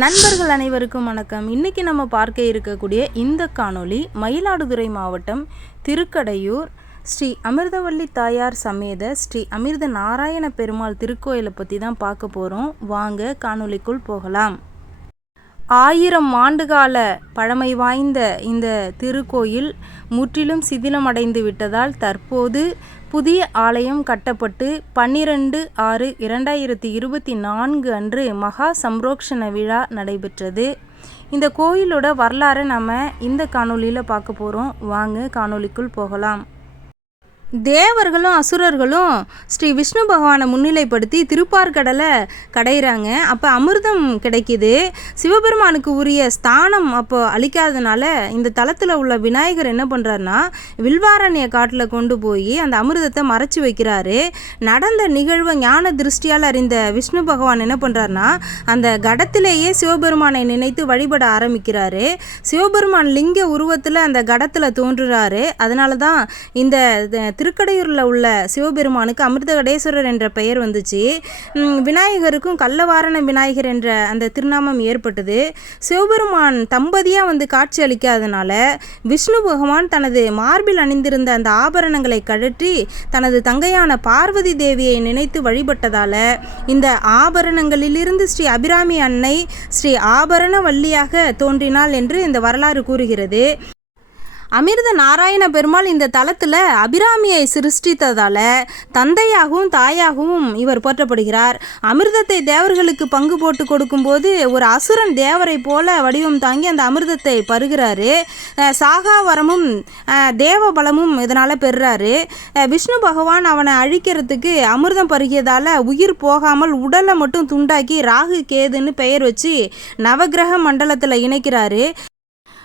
நண்பர்கள் அனைவருக்கும் வணக்கம். இன்னைக்கு நம்ம பார்க்க இருக்கக்கூடிய இந்த காணொளி மயிலாடுதுறை மாவட்டம் திருக்கடையூர் ஸ்ரீ அமிர்தவள்ளி தாயார் சமேத ஸ்ரீ அமிர்த நாராயண பெருமாள் திருக்கோயிலை பற்றி தான் பார்க்க போகிறோம் வாங்க காணொளிக்குள் போகலாம். ஆயிரம் ஆண்டுகால பழமை வாய்ந்த இந்த திருக்கோயில் முற்றிலும் சிதிலமடைந்து விட்டதால் தற்போது புதிய ஆலயம் கட்டப்பட்டு பன்னிரண்டு ஆறு இரண்டாயிரத்தி இருபத்தி நான்கு அன்று மகா சம்ரோக்ஷண விழா நடைபெற்றது. இந்த கோயிலோட வரலாறை நம்ம இந்த காணொலியில் பார்க்க போகிறோம் வாங்க காணொளிக்குள் போகலாம். தேவர்களும் அசுரர்களும் ஸ்ரீ விஷ்ணு பகவானை முன்னிலைப்படுத்தி திருப்பார்கடலை கடையிறாங்க. அப்போ அமிர்தம் கிடைக்கிது. சிவபெருமானுக்கு உரிய ஸ்தானம் அப்போ அளிக்காதனால இந்த தளத்தில் உள்ள விநாயகர் என்ன பண்ணுறாருனா வில்வாரண்ய காட்டில் கொண்டு போய் அந்த அமிர்தத்தை மறைச்சி வைக்கிறாரு. நடந்த நிகழ்வை ஞான திருஷ்டியால் அறிந்த விஷ்ணு பகவான் என்ன பண்ணுறாருனா அந்த கடத்திலேயே சிவபெருமானை நினைத்து வழிபட ஆரம்பிக்கிறாரு. சிவபெருமான் லிங்க உருவத்தில் அந்த கடத்தில் தோன்றுறாரு. அதனால தான் இந்த திருக்கடையூரில் உள்ள சிவபெருமானுக்கு அமிர்தகடேஸ்வரர் என்ற பெயர் வந்துச்சு. விநாயகருக்கும் கள்ளவாரண விநாயகர் என்ற அந்த திருநாமம் ஏற்பட்டது. சிவபெருமான் தம்பதியாக வந்து காட்சி அளிக்காதனால விஷ்ணு பகவான் தனது மார்பில் அணிந்திருந்த அந்த ஆபரணங்களை கழற்றி தனது தங்கையான பார்வதி தேவியை நினைத்து வழிபட்டதால் இந்த ஆபரணங்களிலிருந்து ஸ்ரீ அபிராமி அன்னை ஸ்ரீ ஆபரண வள்ளியாக தோன்றினாள் என்று இந்த வரலாறு கூறுகிறது. அமிர்த நாராயண பெருமாள் இந்த தலத்தில் அபிராமியை சிருஷ்டித்ததால தந்தையாகவும் தாயாகவும் இவர் போற்றப்படுகிறார். அமிர்தத்தை தேவர்களுக்கு பங்கு போட்டு கொடுக்கும்போது ஒரு அசுரன் தேவரை போல வடிவம் தாங்கி அந்த அமிர்தத்தை பருகிறாரு. சாகாவரமும் சாகா வரமும் தேவ பலமும் இதனால் பெறுறாரு. விஷ்ணு பகவான் அவனை அழிக்கிறதுக்கு அமிர்தம் பருகியதால் உயிர் போகாமல் உடலை மட்டும் துண்டாக்கி ராகு கேதுன்னு பெயர் வச்சு நவக்கிரக மண்டலத்தில் இணைக்கிறாரு.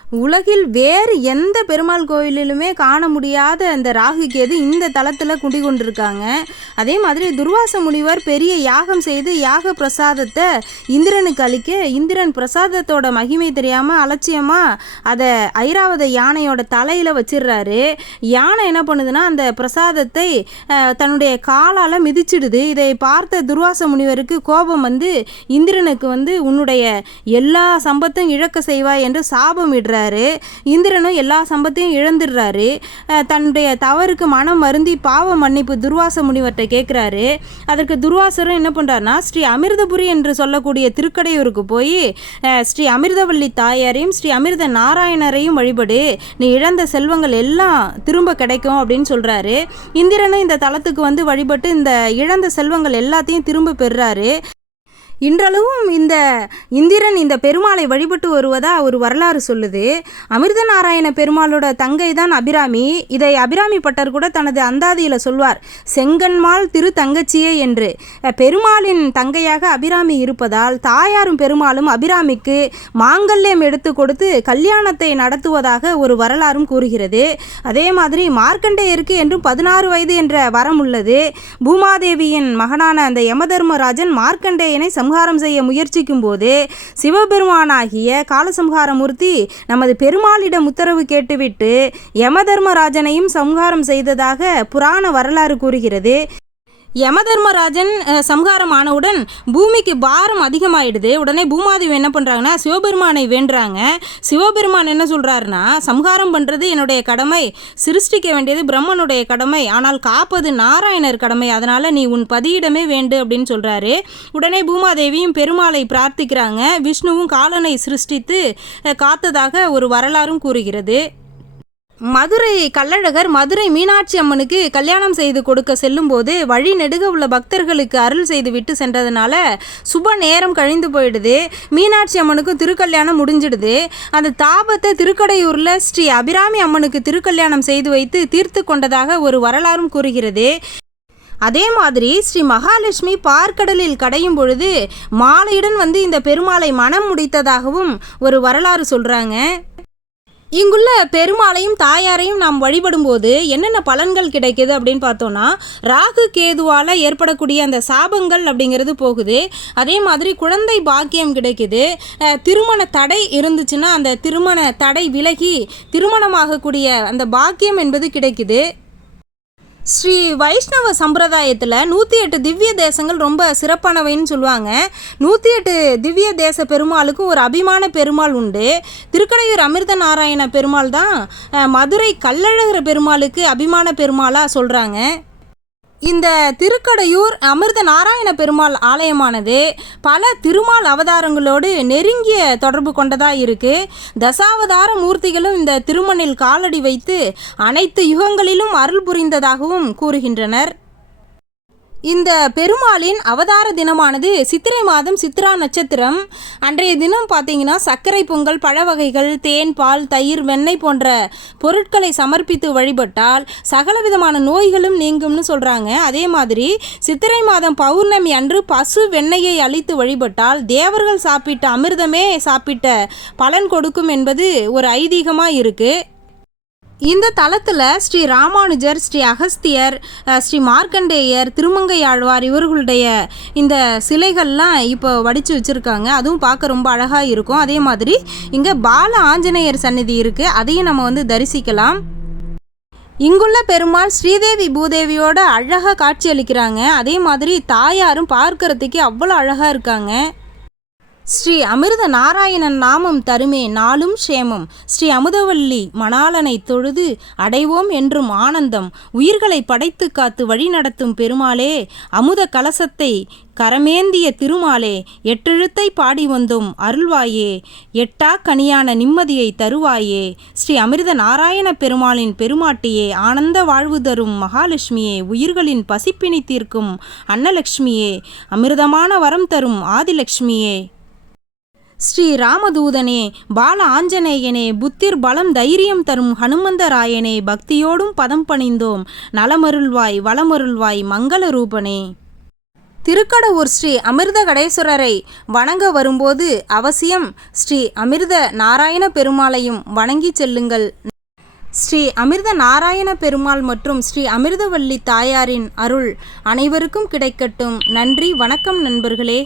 உலகில் வேறு எந்த பெருமாள் கோயிலிலுமே காண முடியாத அந்த ராகு கேது இந்த தலத்தில் குடிகொண்டிருக்காங்க அதே மாதிரி துர்வாச முனிவர் பெரிய யாகம் செய்து யாக பிரசாதத்தை இந்திரனுக்கு அளிக்க இந்திரன் பிரசாதத்தோட மகிமை தெரியாமல் அலட்சியமாக அதை ஐராவத யானையோட தலையில் வச்சிடுறாரு. யானை என்ன பண்ணுதுன்னா அந்த பிரசாதத்தை தன்னுடைய காலால் மிதிச்சிடுது. இதை பார்த்த துர்வாச முனிவருக்கு கோபம் வந்து இந்திரனுக்கு வந்து உன்னுடைய எல்லா சம்பத்தும் இழக்க செய்வாய் என்று சாபம் போகிறாரு இந்திரனும் எல்லா சம்பத்தையும் இழந்துடுறாரு. தன்னுடைய தவறுக்கு மனம் வருந்தி பாவ மன்னிப்பு துர்வாச முனிவர்கிட்ட கேட்குறாரு அதற்கு துர்வாசரும் என்ன பண்ணுறாருனா ஸ்ரீ அமிர்தபுரி என்று சொல்லக்கூடிய திருக்கடையூருக்கு போய் ஸ்ரீ அமிர்தவள்ளி தாயாரையும் ஸ்ரீ அமிர்த நாராயணரையும் வழிபடு நீ இழந்த செல்வங்கள் எல்லாம் திரும்ப கிடைக்கும் அப்படின்னு சொல்கிறாரு இந்திரனும் இந்த தளத்துக்கு வந்து வழிபட்டு இந்த இழந்த செல்வங்கள் எல்லாத்தையும் திரும்ப பெறுறாரு. இன்றளவும் இந்த இந்திரன் இந்த பெருமாளை வழிபட்டு வருவதா ஒரு வரலாறு சொல்லுது. அமிர்த நாராயண பெருமாளோட தங்கை தான் அபிராமி. இதை அபிராமி பட்டர் கூட தனது அந்தாதியில் சொல்வார். செங்கன்மாள் திரு தங்கச்சியே என்று. பெருமாளின் தங்கையாக அபிராமி இருப்பதால் தாயாரும் பெருமாளும் அபிராமிக்கு மாங்கல்யம் எடுத்து கொடுத்து கல்யாணத்தை நடத்துவதாக ஒரு வரலாறும் கூறுகிறது. அதே மாதிரி மார்க்கண்டேயருக்கு என்றும் பதினாறு வயது என்ற வரம் உள்ளது. பூமாதேவியின் மகனான அந்த யமதர்மராஜன் மார்க்கண்டேயனை சம சம்ஹாரம் செய்ய முயற்சிக்கும் போது சிவபெருமானாகிய காலசம்ஹாரமூர்த்தி நமது பெருமாளிடம் உத்தரவு கேட்டுவிட்டு யமதர்மராஜனையும் சம்ஹாரம் செய்ததாக புராண வரலாறு கூறுகிறது. யமதர்மராஜன் சம்ஹாரம் ஆனவுடன் பூமிக்கு பாரம் அதிகமாயிடுது. உடனே பூமாதேவி என்ன பண்ணுறாங்கன்னா சிவபெருமானை வேண்டுறாங்க. சிவபெருமான் என்ன சொல்கிறாருன்னா சம்ஹாரம் பண்ணுறது என்னுடைய கடமை சிருஷ்டிக்க வேண்டியது பிரம்மனுடைய கடமை ஆனால் காப்பது நாராயணர் கடமை அதனால் நீ உன் பதியிடமே வேண்டு அப்படின்னு சொல்கிறாரு உடனே பூமாதேவியும் பெருமாளை பிரார்த்திக்கிறாங்க. விஷ்ணுவும் காலனை சிருஷ்டித்து காத்ததாக ஒரு வரலாறும் கூறுகிறது. மதுரை கள்ளழகர் மதுரை மீனாட்சி அம்மனுக்கு கல்யாணம் செய்து கொடுக்க செல்லும்போது வழி நெடுக உள்ள பக்தர்களுக்கு அருள் செய்து விட்டு சென்றதுனால சுப நேரம் கழிந்து போயிடுது. மீனாட்சி அம்மனுக்கும் திருக்கல்யாணம் முடிஞ்சிடுது. அந்த தாபத்தை திருக்கடையூரில் ஸ்ரீ அபிராமி அம்மனுக்கு திருக்கல்யாணம் செய்து வைத்து தீர்த்து கொண்டதாக ஒரு வரலாறும் கூறுகிறது. அதே மாதிரி ஸ்ரீ மகாலட்சுமி பார்க்கடலில் கடையும் பொழுது மாலையுடன் வந்து இந்த பெருமாளை மனம் முடித்ததாகவும் ஒரு வரலாறு சொல்கிறாங்க இங்குள்ள பெருமாளையும் தாயாரையும் நாம் வழிபடும்போது என்னென்ன பலன்கள் கிடைக்குது அப்படின்னு பார்த்தோன்னா ராகு கேதுவால் ஏற்படக்கூடிய அந்த சாபங்கள் அப்படிங்கிறது போகுது. அதே மாதிரி குழந்தை பாக்கியம் கிடைக்குது. திருமண தடை இருந்துச்சுன்னா அந்த திருமண தடை விலகி திருமணமாகக்கூடிய அந்த பாக்கியம் என்பது கிடைக்குது. ஸ்ரீ வைஷ்ணவ சம்பிரதாயத்தில் நூற்றி எட்டு திவ்ய தேசங்கள் ரொம்ப சிறப்பானவைன்னு சொல்லுவாங்க. நூற்றி எட்டு திவ்ய தேச பெருமாளுக்கும் ஒரு அபிமான பெருமாள் உண்டு. திருக்கடையூர் அமிர்த நாராயண பெருமாள் தான் மதுரை கல்லழகர் பெருமாளுக்கு அபிமான பெருமாளாக சொல்கிறாங்க இந்த திருக்கடையூர் அமிர்த நாராயண பெருமாள் ஆலயமானது பல திருமால் அவதாரங்களோடு நெருங்கிய தொடர்பு கொண்டதாக இருக்குது தசாவதார மூர்த்திகளும் இந்த திருமணில் காலடி வைத்து அனைத்து யுகங்களிலும் அருள் புரிந்ததாகவும் கூறுகின்றனர். இந்த பெருமாளின் அவதார தினமானது சித்திரை மாதம் சித்ரா நட்சத்திரம். அன்றைய தினம் பார்த்தீங்கன்னா சர்க்கரை பொங்கல் பழ வகைகள் தேன் பால் தயிர் வெண்ணெய் போன்ற பொருட்களை சமர்ப்பித்து வழிபட்டால் சகலவிதமான நோய்களும் நீங்கும்னு சொல்கிறாங்க அதே மாதிரி சித்திரை மாதம் பௌர்ணமி அன்று பசு வெண்ணெயை அளித்து வழிபட்டால் தேவர்கள் சாப்பிட்ட அமிர்தமே சாப்பிட்ட பலன் கொடுக்கும் என்பது ஒரு ஐதீகமாக இருக்குது இந்த தலத்தில் ஸ்ரீ ராமானுஜர் ஸ்ரீ அகஸ்தியர் ஸ்ரீ மார்க்கண்டேயர் திருமங்கை ஆழ்வார் இவர்களுடைய இந்த சிலைகள்லாம் இப்போ வடித்து வச்சுருக்காங்க. அதுவும் பார்க்க ரொம்ப அழகாக இருக்கும். அதே மாதிரி இங்கே பால ஆஞ்சநேயர் சந்நிதி இருக்குது அதையும் நம்ம வந்து தரிசிக்கலாம். இங்குள்ள பெருமாள் ஸ்ரீதேவி பூதேவியோட அழகாக காட்சியளிக்கிறாங்க அதே மாதிரி தாயாரும் பார்க்கறதுக்கு அவ்வளோ அழகாக இருக்காங்க. ஸ்ரீ அமிர்த நாராயணன் நாமம் தருமே நாளும் சேமம் ஸ்ரீ அமுதவல்லி மணாலனை தொழுது அடைவோம் என்றும் ஆனந்தம். உயிர்களை படைத்து காத்து வழிநடத்தும் பெருமாளே அமுத கலசத்தை கரமேந்திய திருமாலே எட்டெழுத்தை பாடி வந்தோம் அருள்வாயே எட்டா கனியான நிம்மதியை தருவாயே. ஸ்ரீ அமிர்த நாராயண பெருமாளின் பெருமாட்டியே ஆனந்த வாழ்வு தரும் மகாலட்சுமியே உயிர்களின் பசிப்பினி தீர்க்கும் அன்னலட்சுமியே அமிர்தமான வரம் தரும் ஆதிலட்சுமியே. ஸ்ரீ ராமதூதனே பால ஆஞ்சநேயனே புத்திர் பலம் தைரியம் தரும் ஹனுமந்தராயனே பக்தியோடும் பதம் பணிந்தோம். நலமருள்வாய் வளமருள்வாய் மங்கள ரூபனே திருக்கடவூர் ஸ்ரீ அமிர்த கடேஸ்வரரை வணங்க வரும்போது அவசியம் ஸ்ரீ அமிர்த நாராயண பெருமாளையும் வணங்கி செல்லுங்கள். ஸ்ரீ அமிர்த நாராயண பெருமாள் மற்றும் ஸ்ரீ அமிர்தவல்லி தாயாரின் அருள் அனைவருக்கும் கிடைக்கட்டும். நன்றி வணக்கம் நண்பர்களே.